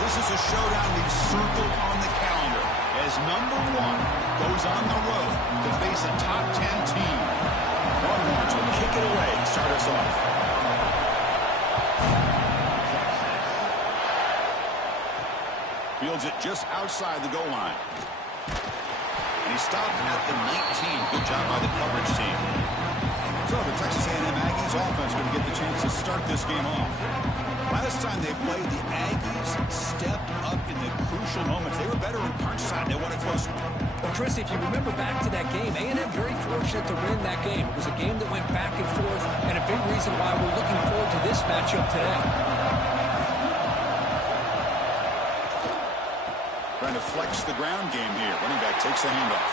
this is a showdown we've circled on the calendar as number 1 goes on the road to face a top 10 team. Longhorns will kick it away to start us off. Fields it just outside the goal line. And he stopped at the 19. Good job by the coverage team. So the Texas A&M Aggies offense going to get the chance to start this game off. Last time they played, the Aggies stepped up in the crucial moments. They were better in crunch time. They won it closer. Well, Chris, if you remember back to that game, A&M very fortunate to win that game. It was a game that went back and forth, and a big reason why we're looking forward to this matchup today. Trying to flex the ground game here. Running back takes the handoff.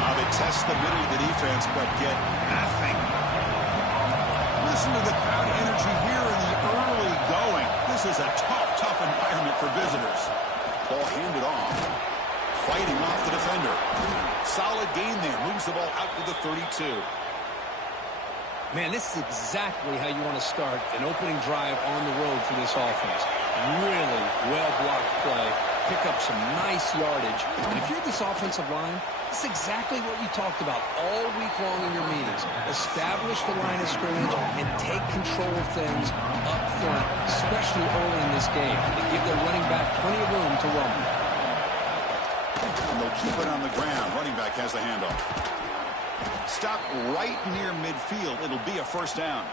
Now they test the middle of the defense, but get nothing. Listen to the crowd energy here in the early going. This is a tough environment for visitors. Ball handed off. Fighting off the defender. Solid gain there. Moves the ball out to the 32. Man, this is exactly how you want to start an opening drive on the road for this offense. Really well-blocked play. Pick up some nice yardage. And if you're this offensive line, it's exactly what you talked about all week long in your meetings. Establish the line of scrimmage and take control of things up front, especially early in this game. They give their running back plenty of room to run. And they'll keep it on the ground. Running back has the handoff. Stop right near midfield. It'll be a first down.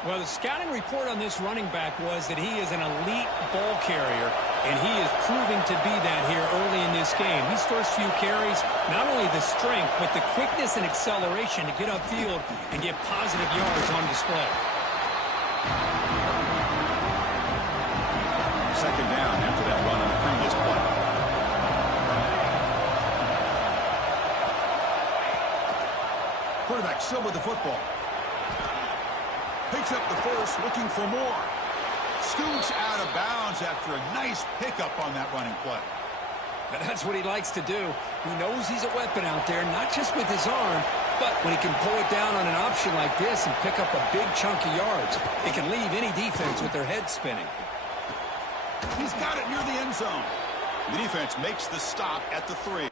Well, the scouting report on this running back was that he is an elite ball carrier, and he is proving to be that here early in this game. These first few carries, not only the strength, but the quickness and acceleration to get upfield and get positive yards on display. Second down after that run on the previous play. Quarterback still with the football. Picks up the first, looking for more. Scoots out of bounds after a nice pickup on that running play. That's what he likes to do. He knows he's a weapon out there, not just with his arm, but when he can pull it down on an option like this and pick up a big chunk of yards, it can leave any defense with their head spinning. He's got it near the end zone. The defense makes the stop at the 3.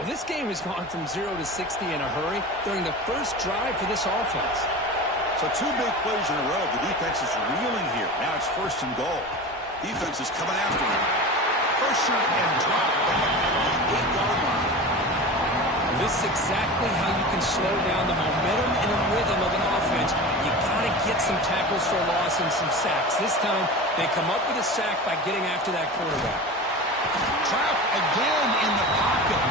Well, this game has gone from 0 to 60 in a hurry during the first drive for this offense. So 2 big plays in a row. The defense is reeling here. Now it's first and goal. Defense is coming after him. Pressure and drop back at the 8-yard line. This is exactly how you can slow down the momentum and the rhythm of an offense. You got to get some tackles for a loss and some sacks. This time, they come up with a sack by getting after that quarterback. Trapped again in the pocket.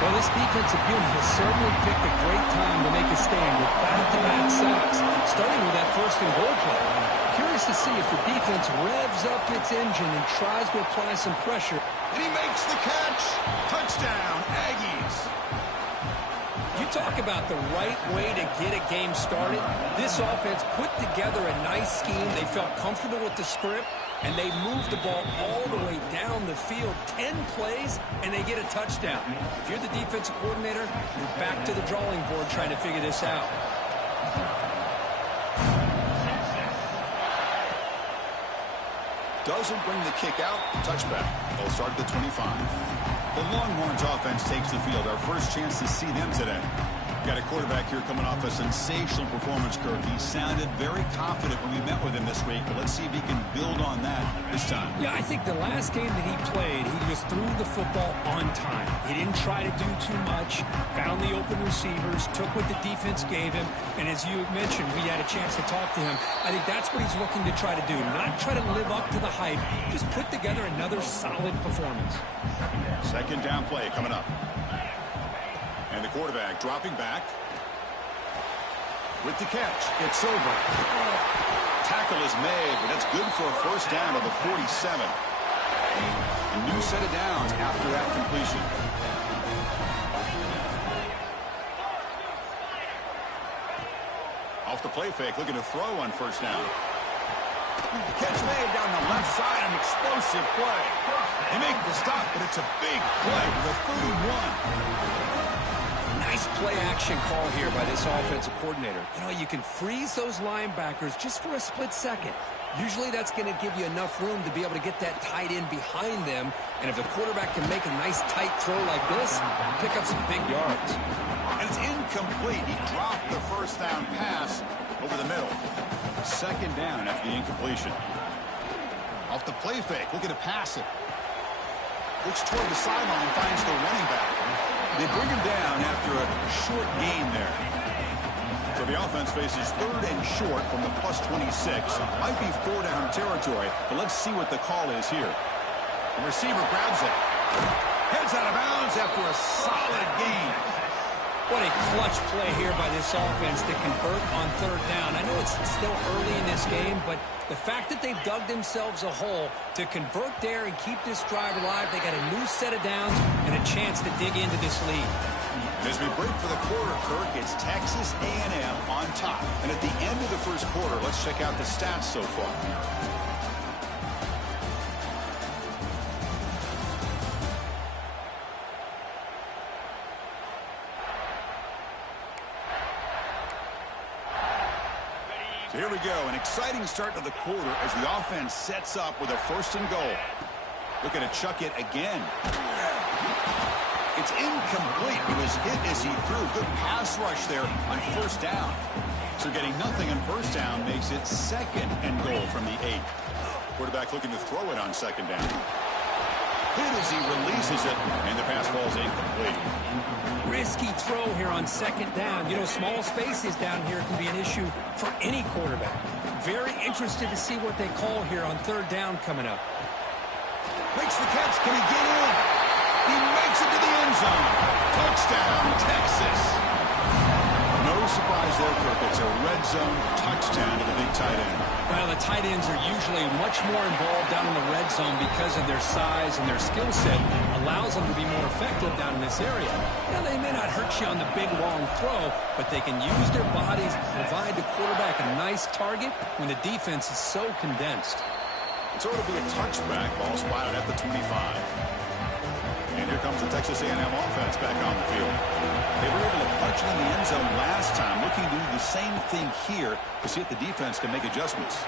Well, this defensive unit has certainly picked a great time to make a stand with back-to-back sacks, starting with that first and goal play. Curious to see if the defense revs up its engine and tries to apply some pressure. And he makes the catch. Touchdown, Aggies. You talk about the right way to get a game started. This offense put together a nice scheme. They felt comfortable with the script, and they moved the ball all the way down the field. 10 plays, and they get a touchdown. If you're the defensive coordinator, you're back to the drawing board trying to figure this out. Doesn't bring the kick out. Touchback. They'll start at the 25. The Longhorns offense takes the field. Our first chance to see them today. Got a quarterback here coming off a sensational performance, Kirk. He sounded very confident when we met with him this week, but let's see if he can build on that this time. Yeah, I think the last game that he played, he just threw the football on time. He didn't try to do too much, found the open receivers, took what the defense gave him, and as you mentioned, we had a chance to talk to him. I think that's what he's looking to try to do, not try to live up to the hype, just put together another solid performance. Second down play coming up. And the quarterback dropping back. With the catch, it's over. Tackle is made, but that's good for a first down to the 47. A new set of downs after that completion. Off the play fake, looking to throw on first down. Catch made down the left side, an explosive play. They make the stop, but it's a big play to the 31. Nice play action call here by this offensive coordinator. You know, you can freeze those linebackers just for a split second. Usually that's going to give you enough room to be able to get that tight end behind them. And if the quarterback can make a nice tight throw like this, pick up some big yards. And it's incomplete. He dropped the first down pass over the middle. Second down after the incompletion. Off the play fake, looking to pass it. Looks toward the sideline, finds the running back. They bring him down after a short gain there. So the offense faces third and short from the plus 26. Might be 4-down territory, but let's see what the call is here. The receiver grabs it. Heads out of bounds after a solid gain. What a clutch play here by this offense to convert on third down. I know it's still early in this game, but the fact that they've dug themselves a hole to convert there and keep this drive alive, they got a new set of downs and a chance to dig into this lead. As we break for the quarter, Kirk, it's Texas A&M on top. And at the end of the first quarter, let's check out the stats so far. So here we go, an exciting start to the quarter as the offense sets up with a first and goal. Looking to chuck it again. It's incomplete. He was hit as he threw. Good pass rush there on first down. So getting nothing on first down makes it second and goal from the 8. Quarterback looking to throw it on second down. Hit as he releases it, and the pass falls incomplete. Risky throw here on second down. You know, small spaces down here can be an issue for any quarterback. Very interested to see what they call here on third down coming up. Makes the catch. Can he get in? He makes it to the end zone. Touchdown, Texas. No surprise there, Kirk. It's a red zone touchdown to the big tight end. Well, the tight ends are usually much more involved down in the red zone because of their size and their skill set. Allows them to be more effective down in this area. Now, they may not hurt you on the big, long throw, but they can use their bodies to provide the quarterback a nice target when the defense is so condensed. So it'll be a touchback. Ball spotted at the 25. And here comes the Texas A&M offense back on the field. They were able to punch it in the end zone last time, looking to do the same thing here to see if the defense can make adjustments.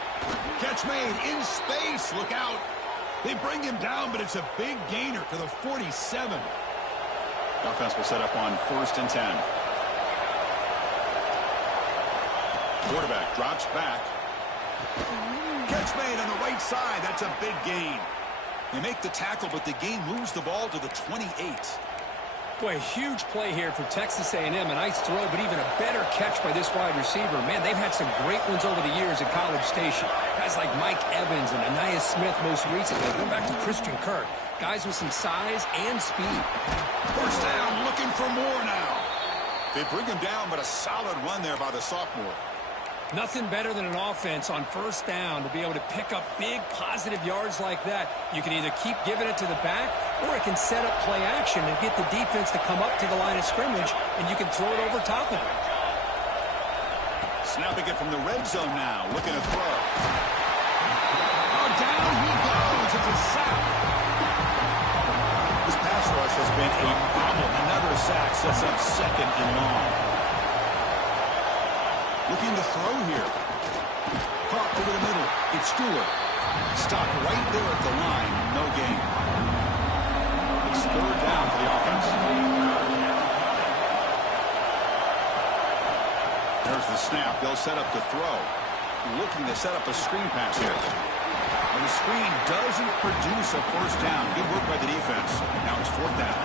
Catch made in space. Look out. They bring him down, but it's a big gainer to the 47. The offense will set up on 1st and 10. Quarterback drops back. Catch made on the right side. That's a big gain. They make the tackle, but the gain moves the ball to the 28. Boy, a huge play here for Texas A&M. A nice throw, but even a better catch by this wide receiver. Man, they've had some great ones over the years at College Station. Guys like Mike Evans and Anaya Smith most recently. Going back to Christian Kirk. Guys with some size and speed. First down, looking for more now. They bring him down, but a solid run there by the sophomore. Nothing better than an offense on first down to be able to pick up big positive yards like that. You can either keep giving it to the back, or it can set up play action and get the defense to come up to the line of scrimmage, and you can throw it over top of it. Snapping it from the red zone now, looking to throw. Oh, down he goes. It's a sack. This pass rush has been a problem. Another sack sets up second and long. Looking to throw here. Caught over the middle. It's Stewart. Stopped right there at the line. No gain. It's third down for the offense. There's the snap. They'll set up to throw. Looking to set up a screen pass here. And the screen doesn't produce a first down. Good work by the defense. Now it's fourth down.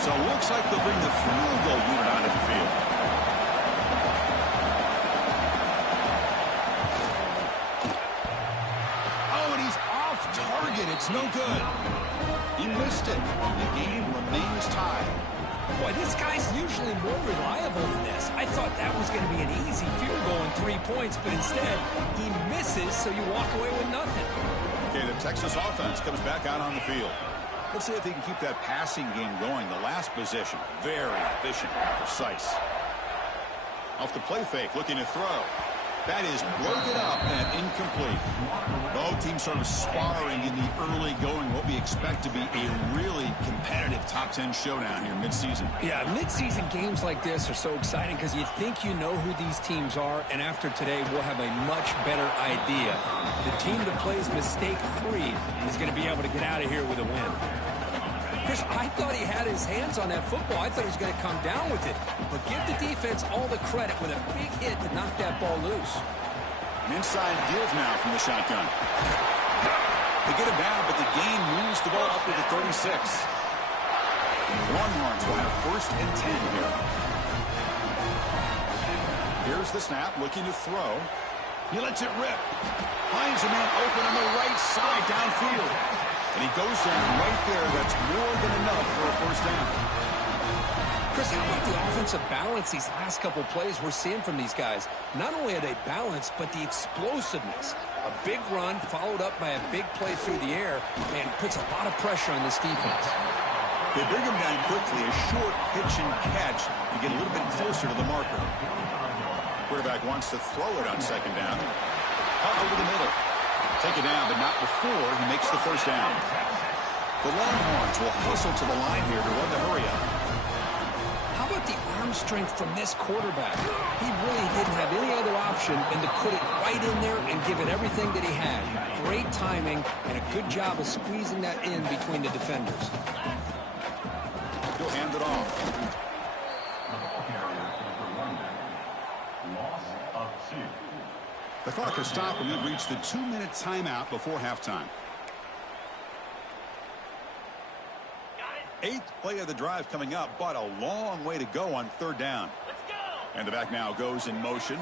So it looks like they'll bring the field goal unit onto the field. It's no good. He missed it. The game remains tied. Boy, this guy's usually more reliable than this. I thought that was going to be an easy field goal and 3 points, but instead, he misses, so you walk away with nothing. Okay, the Texas offense comes back out on the field. Let's see if they can keep that passing game going. The last possession, very efficient and precise. Off the play fake, looking to throw. That is broken up and incomplete. Both teams sort of sparring in the early going. What we expect to be a really competitive top 10 showdown here midseason. Yeah, midseason games like this are so exciting because you think you know who these teams are, and after today, we'll have a much better idea. The team that plays mistake-free is going to be able to get out of here with a win. Chris, I thought he had his hands on that football. I thought he was going to come down with it. But give the defense all the credit with a big hit to knock that ball loose. An inside give now from the shotgun. They get it down, but the gain moves the ball up to the 36. Longhorns will have 1st and 10 here. Here's the snap, looking to throw. He lets it rip. Finds a man open on the right side downfield. And he goes down right there. That's more than enough for a 1st down. Chris, how about the offensive balance these last couple plays we're seeing from these guys? Not only are they balanced, but the explosiveness. A big run followed up by a big play through the air and puts a lot of pressure on this defense. They bring him down quickly. A short pitch and catch to get a little bit closer to the marker. Quarterback wants to throw it on 2nd down. Cut over the middle. Take it down, but not before he makes the 1st down. The Longhorns will hustle to the line here to run the hurry-up. How about the arm strength from this quarterback? He really didn't have any other option than to put it right in there and give it everything that he had. Great timing and a good job of squeezing that in between the defenders. He'll hand it off. The clock has stopped, and we've reached the 2-minute timeout before halftime. 8th play of the drive coming up, but a long way to go on 3rd down. Let's go. And the back now goes in motion.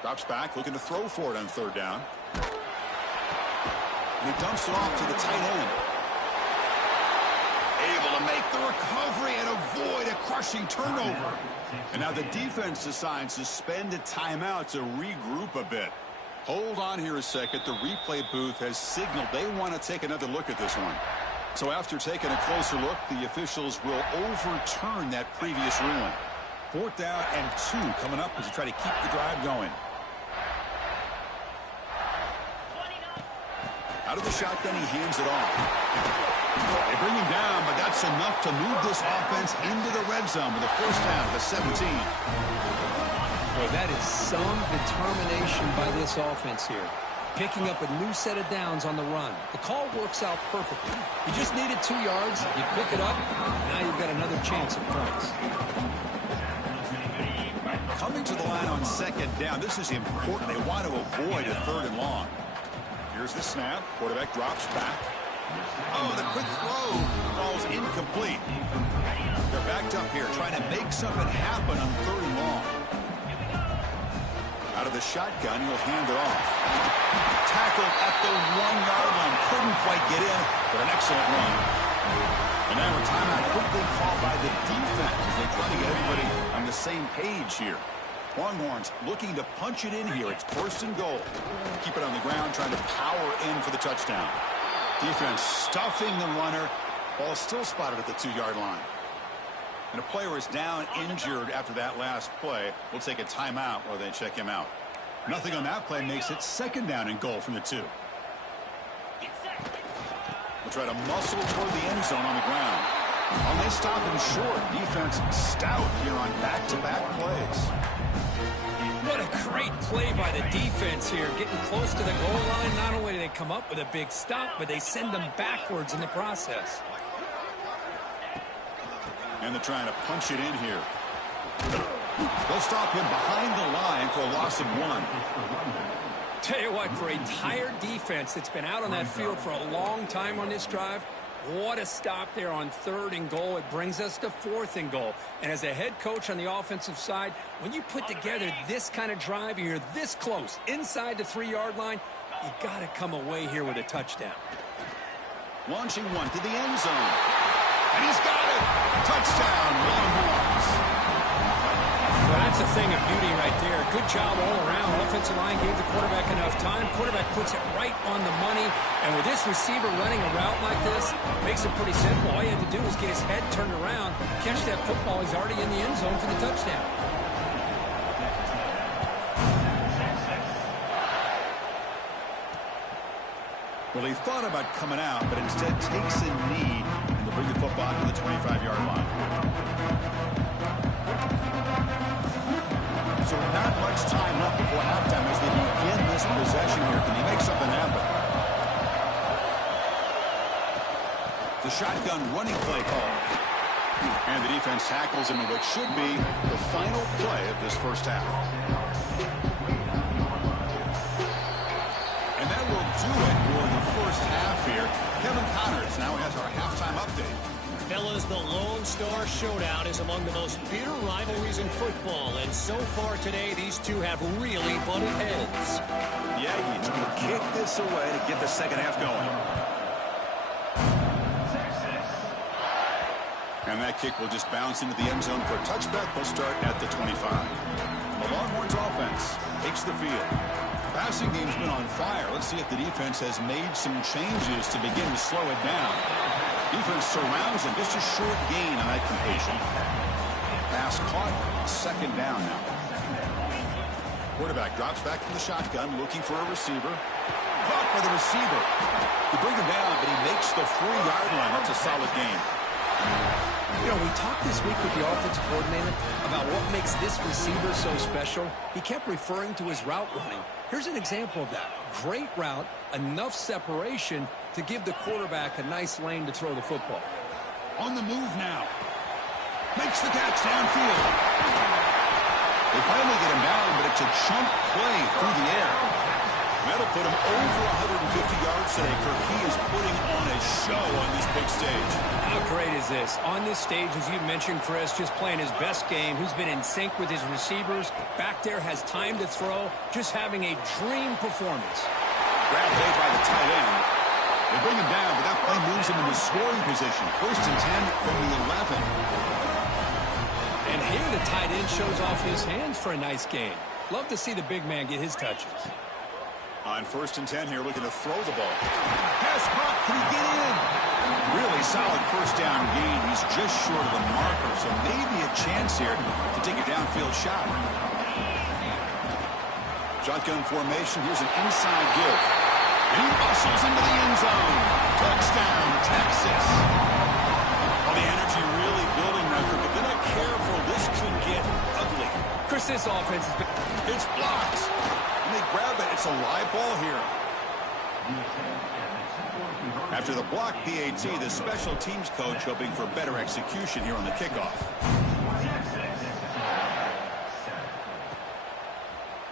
Drops back, looking to throw for it on 3rd down. And he dumps it off to the tight end. Able to make the recovery and avoid a crushing turnover. And now the defense decides to spend a timeout to regroup a bit. Hold on here a second. The replay booth has signaled they want to take another look at this one. So after taking a closer look, the officials will overturn that previous ruling. 4th down and 2 coming up as you try to keep the drive going. Out of the shotgun, he hands it off. They bring him down, but that's enough to move this offense into the red zone with a 1st down at the 17. Boy, that is some determination by this offense here. Picking up a new set of downs on the run. The call works out perfectly. You just needed 2 yards. You pick it up. Now you've got another chance at points. Coming to the line on 2nd down. This is important. They want to avoid a 3rd and long. Here's the snap. Quarterback drops back. Oh, the quick throw falls incomplete. They're backed up here trying to make something happen on 3rd and long. Out of the shotgun, he'll hand it off. Tackled at the 1-yard line. Couldn't quite get in, but an excellent run. And now a timeout quickly called by the defense as they try to get everybody on the same page here. Longhorns looking to punch it in here. It's 1st and goal. Keep it on the ground, trying to power in for the touchdown. Defense stuffing the runner. Ball still spotted at the 2-yard line. And a player is down injured after that last play. We'll take a timeout while they check him out. Nothing on that play makes it 2nd down and goal from the 2. We'll try to muscle toward the end zone on the ground. And they stop him short. Defense stout here on back-to-back plays. What a great play by the defense here. Getting close to the goal line. Not only do they come up with a big stop, but they send them backwards in the process. And they're trying to punch it in here. They'll stop him behind the line for a loss of 1. Tell you what, for a tired defense that's been out on that field for a long time on this drive, what a stop there on 3rd and goal. It brings us to 4th and goal. And as a head coach on the offensive side, when you put together this kind of drive, you're this close, inside the 3-yard line, you got to come away here with a touchdown. Launching one to the end zone. And he's got it. Touchdown, Longhorns. Well, that's the thing beauty right there. Good job all around. Offensive line gave the quarterback enough time. Quarterback puts it right on the money. And with this receiver running a route like this, makes it pretty simple. All you have to do is get his head turned around, catch that football. He's already in the end zone for the touchdown. Well, he thought about coming out, but instead takes a knee and will bring the football to the 25-yard line. So not much time left before halftime as they begin this possession here. Can he make something happen? The shotgun running play call. And the defense tackles him in what should be the final play of this first half. And that will do it for the first half here. Kevin Connors now has our halftime update. Fellas, the Lone Star Showdown is among the most bitter rivalries in football, and so far today, these two have really butted heads. The Aggies will kick this away to get the second half going. And that kick will just bounce into the end zone for a touchback. They'll start at the 25. The Longhorns offense takes the field. Passing game's been on fire. Let's see if the defense has made some changes to begin to slow it down. Defense surrounds him. Just a short gain on that completion. Pass caught. Second down now. Quarterback drops back from the shotgun, looking for a receiver. Caught by the receiver. They bring him down, but he makes the 4-yard line. That's a solid game. You know, we talked this week with the offensive coordinator about what makes this receiver so special. He kept referring to his route running. Here's an example of that. Great route, enough separation to give the quarterback a nice lane to throw the football. On the move now. Makes the catch downfield. They finally get him down, but it's a chunk play through the air. That'll put him over 150 yards today. Kirk, he is putting on a show on this big stage. How great is this? On this stage, as you mentioned, Chris, just playing his best game. Who's been in sync with his receivers. Back there, has time to throw. Just having a dream performance. Grab made by the tight end. They bring him down, but that play moves him into scoring position. First and 10 from the 11. And here the tight end shows off his hands for a nice game. Love to see the big man get his touches. On first and 10 here, looking to throw the ball. Pass caught. Can he get in? Really solid first down gain. He's just short of the marker, so maybe a chance here to take a downfield shot. Shotgun formation. Here's an inside give. And he muscles into the end zone. Touchdown, Texas. Well, the energy really building now. If they're not careful, this could get ugly. Chris, this offense has been... It's blocked. And they grab it. It's a live ball here. After the block PAT, the special teams coach hoping for better execution here on the kickoff.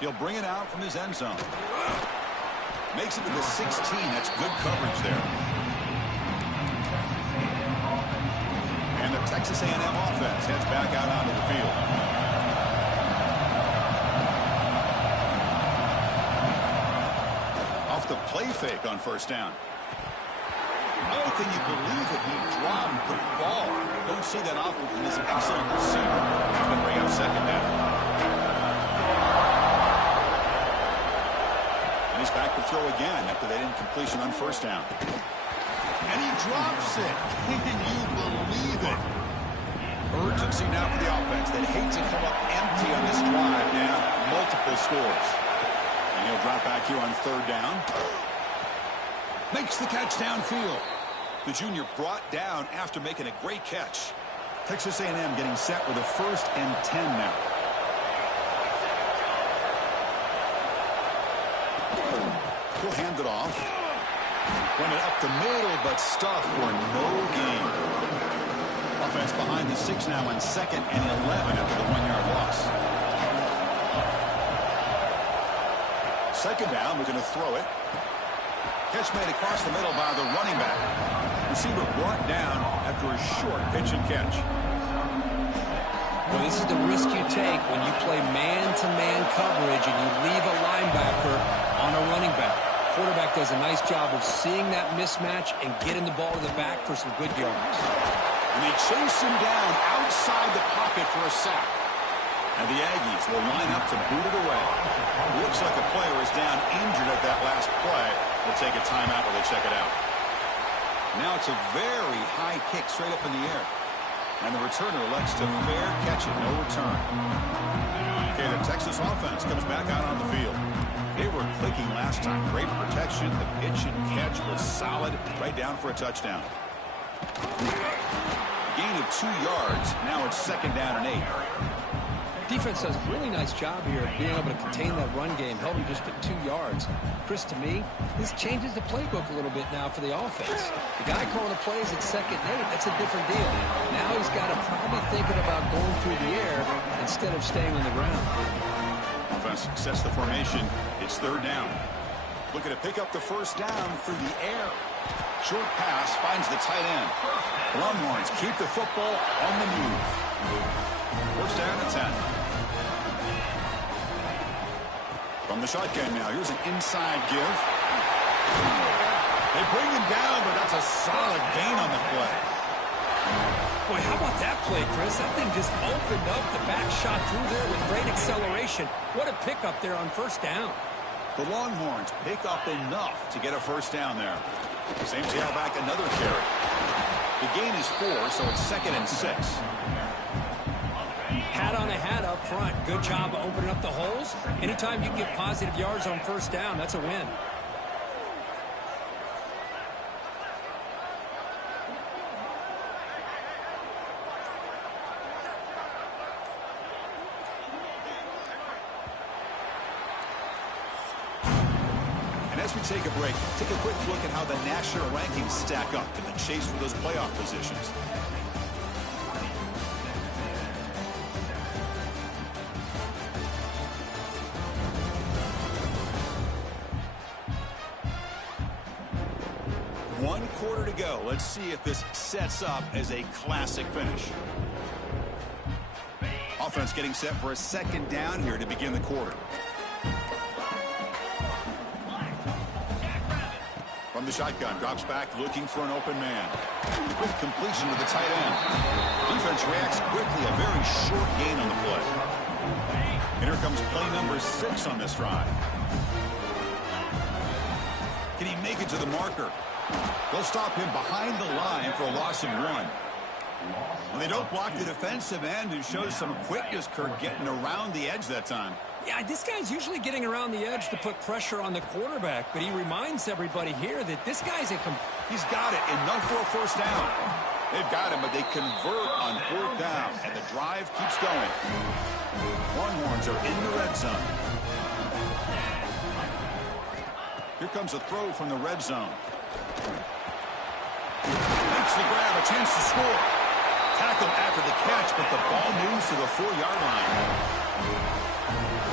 He'll bring it out from his end zone. Makes it to the 16. That's good coverage there. And the Texas A&M offense heads back out onto the field. The play fake on first down. Oh, can you believe it? He dropped the ball. Don't see that often from this excellent receiver. He's going to bring up second down. And he's back to throw again after that incompletion on first down. And he drops it. Can you believe it? Urgency now for the offense. They hate to come up empty on this drive now. Multiple scores. And he'll drop back here on third down. Makes the catch downfield. The junior brought down after making a great catch. Texas A&M getting set with a 1st and 10 now. He'll hand it off. Run it up the middle, but stuffed for no gain. Offense behind the 6 now on 2nd and 11 after the 1-yard loss. Second down, we're going to throw it. Catch made across the middle by the running back. Receiver brought down after a short pitch and catch. Well, this is the risk you take when you play man-to-man coverage and you leave a linebacker on a running back. Quarterback does a nice job of seeing that mismatch and getting the ball to the back for some good yards. And they chase him down outside the pocket for a sack. And the Aggies will line up to boot it away. Looks like a player is down injured at that last play. We'll take a timeout while they check it out. Now it's a very high kick straight up in the air. And the returner elects to fair catch it, no return. Okay, the Texas offense comes back out on the field. They were clicking last time. Great protection. The pitch and catch was solid. Right down for a touchdown. Gain of 2 yards. Now it's 2nd down and 8. Defense does a really nice job here of being able to contain that run game, held him just at 2 yards. Chris, to me, this changes the playbook a little bit now for the offense. The guy calling the plays at 2nd and 8, that's a different deal. Now he's got to probably thinking about going through the air instead of staying on the ground. Offense sets the formation. It's 3rd down. Looking to pick up the 1st down through the air. Short pass finds the tight end. Longhorns keep the football on the move. 1st down and 10. From the shotgun now, here's an inside give. They bring him down, but that's a solid gain on the play. Boy, how about that play, Chris? That thing just opened up. The back shot through there with great acceleration. What a pickup there on 1st down. The Longhorns pick up enough to get a 1st down there. Same tailback, another carry. The gain is 4, so it's 2nd and 6. Hat on a hat up front. Good job of opening up the holes. Anytime you can get positive yards on 1st down, that's a win. And as we take a break, take a quick look at how the national rankings stack up in the chase for those playoff positions. One quarter to go. Let's see if this sets up as a classic finish. Offense getting set for a 2nd down here to begin the quarter. From the shotgun, drops back, looking for an open man. Quick completion to the tight end. Defense reacts quickly, a very short gain on the play. And here comes play number 6 on this drive. Can he make it to the marker? They'll stop him behind the line for a loss of 1. Well, they don't block the defensive end, who shows some quickness, Kirk, getting around the edge that time. Yeah, this guy's usually getting around the edge to put pressure on the quarterback, but he reminds everybody here that this guy's he's got it, enough for a 1st down. They've got him, but they convert on 4th down, and the drive keeps going. Longhorns are in the red zone. Here comes a throw from the red zone. Makes the grab, a chance to score. Tackle after the catch, but the ball moves to the 4-yard line.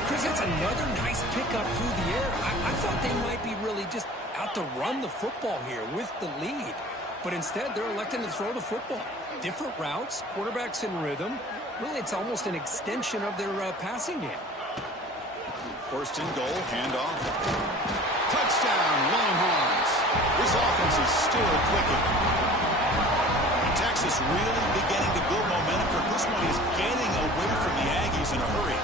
Chris, it's another nice pickup through the air. I thought they might be really just out to run the football here with the lead. But instead, they're electing to throw the football. Different routes, quarterbacks in rhythm. Really, it's almost an extension of their passing game. 1st and goal, handoff. Touchdown, Longhorns. This offense is still clicking. And Texas really beginning to build momentum, for this one is getting away from the Aggies in a hurry.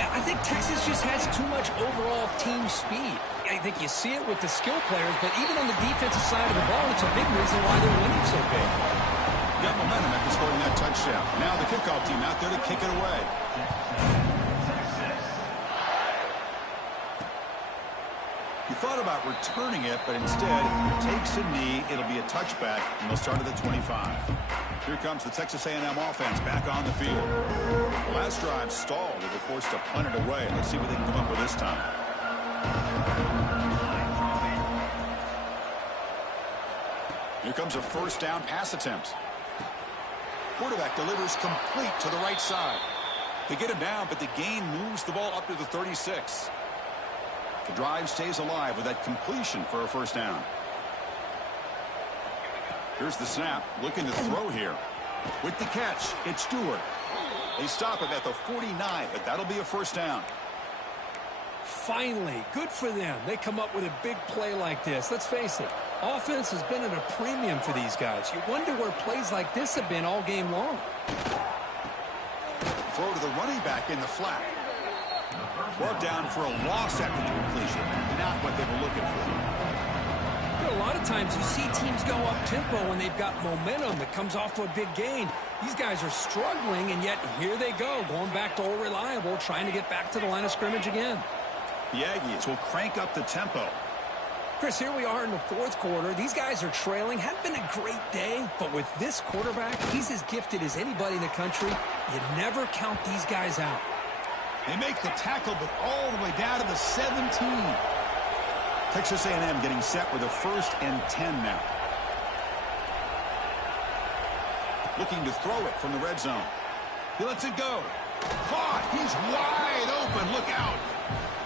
I think Texas just has too much overall team speed. I think you see it with the skill players, but even on the defensive side of the ball, it's a big reason why they're winning so big. Got momentum after scoring that touchdown. Now the kickoff team out there to kick it away. You thought about returning it, but instead takes a knee. It'll be a touchback, and they'll start at the 25. Here comes the Texas A&M offense back on the field. The last drive stalled. They were forced to punt it away. Let's see what they can come up with this time. Here comes a 1st down pass attempt. Quarterback delivers complete to the right side. They get him down, but the gain moves the ball up to the 36. The drive stays alive with that completion for a 1st down. Here's the snap, looking to throw here. With the catch, it's Stewart. They stop him at the 49, but that'll be a 1st down. Finally, good for them. They come up with a big play like this. Let's face it, offense has been at a premium for these guys. You wonder where plays like this have been all game long. throw to the running back in the flat. Brought down for a loss after the completion. Not what they were looking for. A lot of times you see teams go up-tempo when they've got momentum that comes off to a big gain. These guys are struggling, and yet here they go, going back to old reliable, trying to get back to the line of scrimmage again. The Aggies will crank up the tempo. Chris, here we are in the fourth quarter. These guys are trailing. Hadn't been a great day, but with this quarterback, he's as gifted as anybody in the country. You never count these guys out. They make the tackle, but all the way down to the 17. Texas A&M getting set with a 1st and 10 now. Looking to throw it from the red zone. He lets it go. Caught. He's wide open. Look out.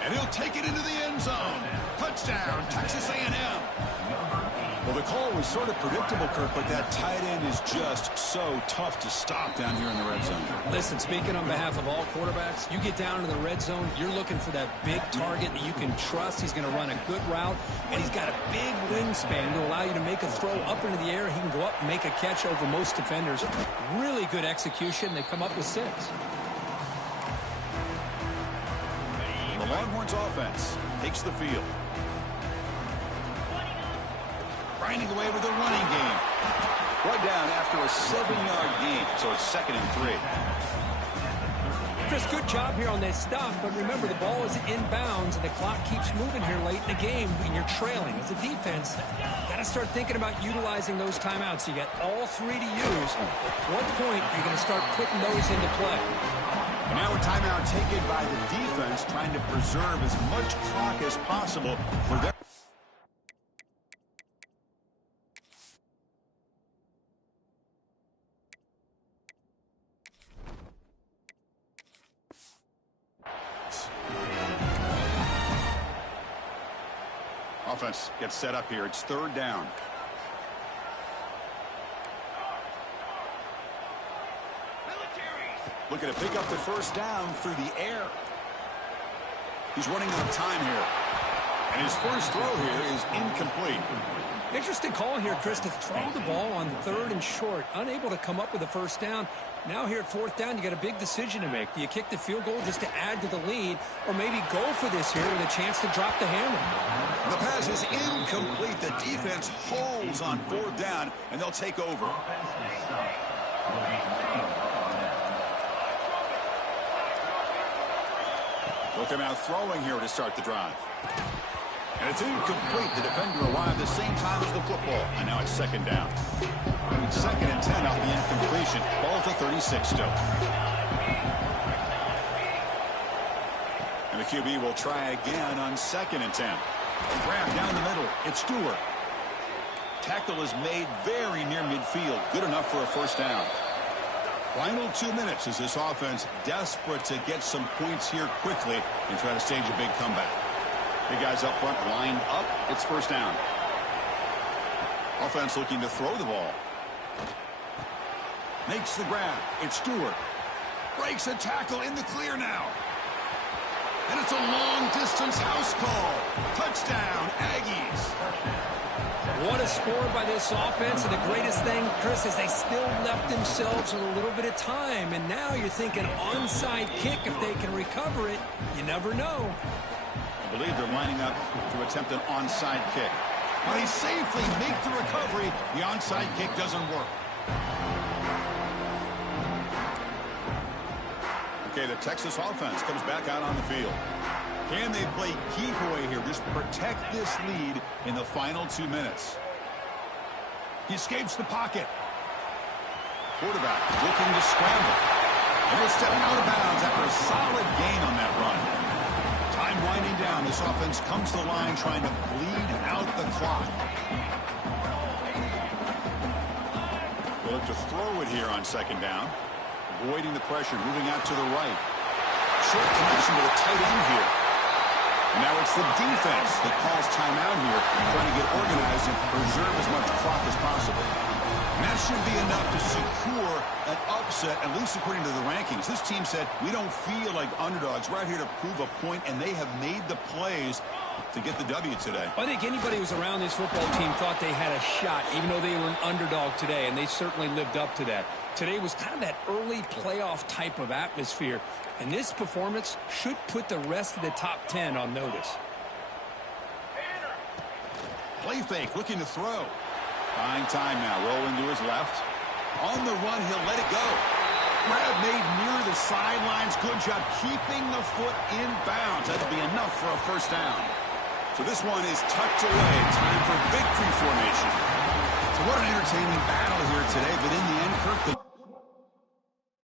And he'll take it into the end zone. Touchdown, Texas A&M. Well, the call was sort of predictable, Kirk, but that tight end is just so tough to stop down here in the red zone. Listen, speaking on behalf of all quarterbacks, you get down to the red zone, you're looking for that big target that you can trust. He's going to run a good route, and he's got a big wingspan to allow you to make a throw up into the air. He can go up and make a catch over most defenders. Really good execution. They come up with 6. The Longhorns offense takes the field. Grinding away with a running game. Brought down after a 7-yard gain, so it's 2nd and 3. Chris, good job here on that stop, but remember the ball is inbounds and the clock keeps moving here late in the game and you're trailing. As a defense, got to start thinking about utilizing those timeouts. You got all 3 to use. At what point are you going to start putting those into play? And now a timeout taken by the defense, trying to preserve as much clock as possible for their... Offense gets set up here. It's 3rd down. Looking to pick up the 1st down through the air. He's running out of time here. And his first throw here is incomplete. Interesting call here, Chris, to throw the ball on 3rd and short. Unable to come up with a 1st down. Now here at 4th down, you got a big decision to make. Do you kick the field goal just to add to the lead, or maybe go for this here with a chance to drop the hammer? The pass is incomplete. The defense holds on 4th down, and they'll take over. Looking out throwing here to start the drive. And it's incomplete. The defender arrived the same time as the football. And now it's 2nd down. 2nd and 10 off the incompletion. Ball to 36 still. And the QB will try again on 2nd and 10. Grab down the middle. It's Stewart. Tackle is made very near midfield. Good enough for a 1st down. Final 2 minutes as this offense desperate to get some points here quickly and try to stage a big comeback. Big guys up front lined up. It's 1st down. Offense looking to throw the ball. Makes the grab. It's Stewart. Breaks a tackle in the clear now. And it's a long-distance house call. Touchdown, Aggies. What a score by this offense, and the greatest thing, Chris, is they still left themselves with a little bit of time, and now you're thinking onside kick if they can recover it. You never know. I believe they're lining up to attempt an onside kick. When they safely make the recovery, the onside kick doesn't work. Okay, the Texas offense comes back out on the field. Can they play keep away here? Just protect this lead in the final 2 minutes. He escapes the pocket. Quarterback looking to scramble. And he'll step out of bounds after a solid gain on that run. Time winding down. This offense comes to the line trying to bleed out the clock. They'll look to throw it here on 2nd down. Avoiding the pressure, moving out to the right. Short connection to the tight end here. And now it's the defense that calls timeout here, trying to get organized and preserve as much clock as possible. And that should be enough to secure an upset, at least according to the rankings. This team said, we don't feel like underdogs. We're out here to prove a point, and they have made the plays. to get the W today. I think anybody who was around this football team thought they had a shot, even though they were an underdog today, and they certainly lived up to that. Today was kind of that early playoff type of atmosphere, and this performance should put the rest of the top 10 on notice. Play fake, looking to throw. Buying time now, rolling to his left. On the run, he'll let it go. Grab made near the sidelines. Good job keeping the foot in bounds. That'll be enough for a first down. So this one is tucked away. Time for victory formation. So what an entertaining battle here today. But in the end, Kirk, the